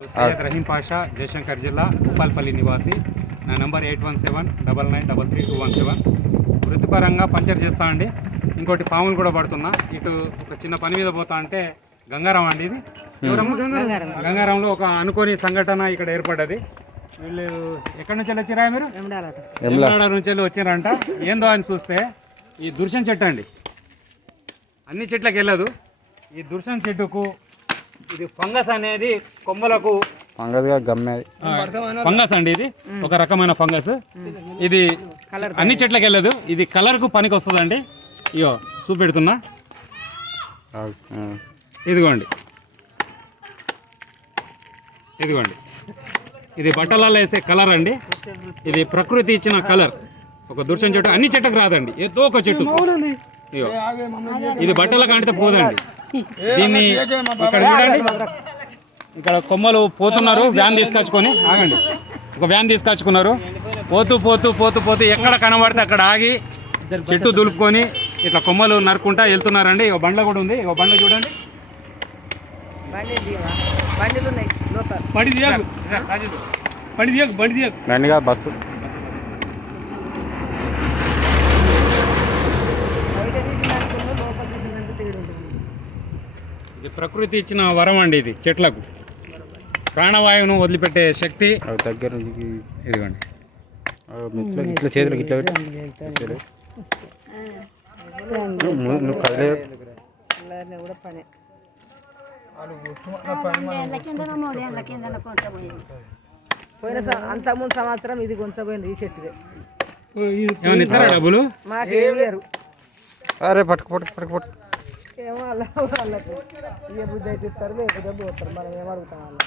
సయ్యద్ రహీం పాషా, జయశంకర్ జిల్లా, భూపాల్పల్లి నివాసి. నా నంబర్ 8179993217. వృత్తిపరంగా పంచర్ చేస్తా అండి. ఇంకోటి పాములు కూడా పడుతున్నా. ఇటు ఒక చిన్న పని మీద పోతా అంటే గంగారం అండి ఇది. గంగారంలో ఒక అనుకోని సంఘటన ఇక్కడ ఏర్పడ్డది. వీళ్ళు ఎక్కడి నుంచి వచ్చిరా? మీరు ఎమ్లాడ నుంచి వచ్చినారంట. ఏందో అని చూస్తే ఈ దుర్శన్ చెట్టు అండి. అన్ని చెట్లకు వెళ్ళదు. ఈ దుర్శన్ చెట్టుకు ఇది ఫంగస్ అనేది కొమ్మలకు ఫంగస్ అండి. ఇది ఒక రకమైన ఫంగస్. ఇది అన్ని చెట్లకు వెళ్ళదు. ఇది కలర్కు పనికి వస్తుందండి. ఇగో చూపెడుతున్నా, ఇదిగోండి ఇదిగోండి. ఇది బట్టలలో వేసే కలర్ అండి. ఇది ప్రకృతి ఇచ్చిన కలర్. ఒక దుర్శన్ చెట్టు అన్ని చెట్టుకు రాదండి, ఏదో ఒక చెట్టు. ఇగో ఇది బట్టలకు అంటితే పోదండి. దీన్ని ఇక్కడ చూడండి, ఇక్కడ కొమ్మలు పోతున్నారు. వ్యాన్ తీసుకొచ్చుకొని ఆగండి. ఒక వ్యాన్ తీసుకొచ్చుకున్నారు. పోతూ పోతూ పోతూ పోతూ ఎక్కడ కనబడితే అక్కడ ఆగి చెట్టు దులుపుకొని ఇట్లా కొమ్మలు నరుకుంటా వెళ్తున్నారండి. ఇక బండ్ల కూడా ఉంది. ఇక బండ్లు చూడండి. బస్సు ఇది ప్రకృతి ఇచ్చిన వరం అండి. ఇది చెట్లకు ప్రాణవాయువును వదిలిపెట్టే శక్తి. దగ్గర నుంచి ఇదిగోండి. ఇట్లా చేతులకు ఇట్లా పోయిన అంత ముందు సంవత్సరం ఇది కొంచెపోయింది. ఈ చెట్టుదే ఏమన్నా ఇస్తారా డబ్బులు? మాకేం లేరు. అరే పట్టుకు పట్టుకు పట్టుకు పట్టుకు ఏమో వాళ్ళకు ఏ బుద్ధి అయితే ఇస్తారు, లేకపోతే పోతారు. మనం ఏమడుగుతాం వాళ్ళు.